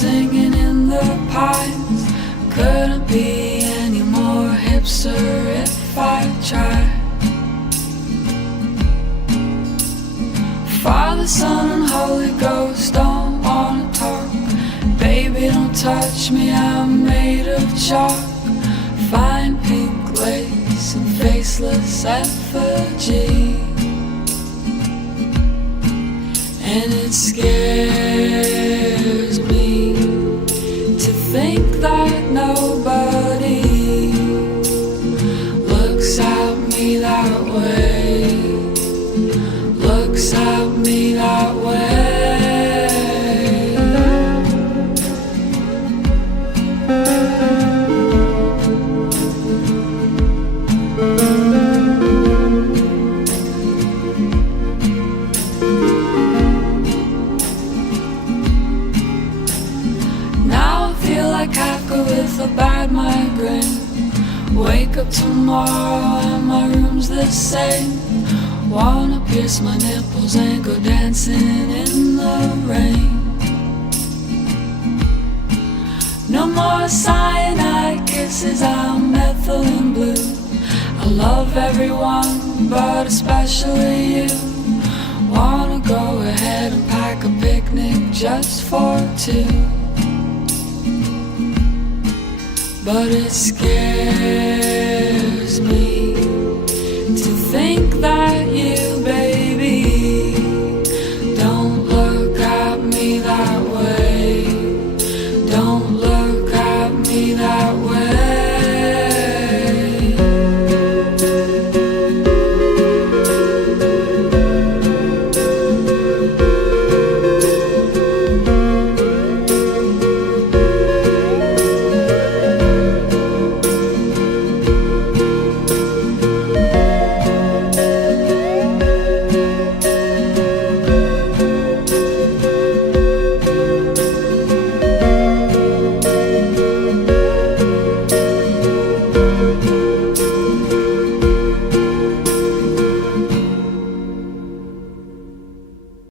singing in the pines. Couldn't be any more hipster if I tried. Father, Son, and Holy Ghost don't wanna talk. Baby, don't touch me, I'm made of chalk. Fine pink lace and faceless effigy. And it scares me to think that nobody looks at me that way. Looks at me that way. Kafka with a bad migraine. Wake up tomorrow and my room's the same. Wanna pierce my nipples and go dancing in the rain. No more cyanide kisses, I'm methylene blue. I love everyone, but especially you. Wanna go ahead and pack a picnic just for two. But it scares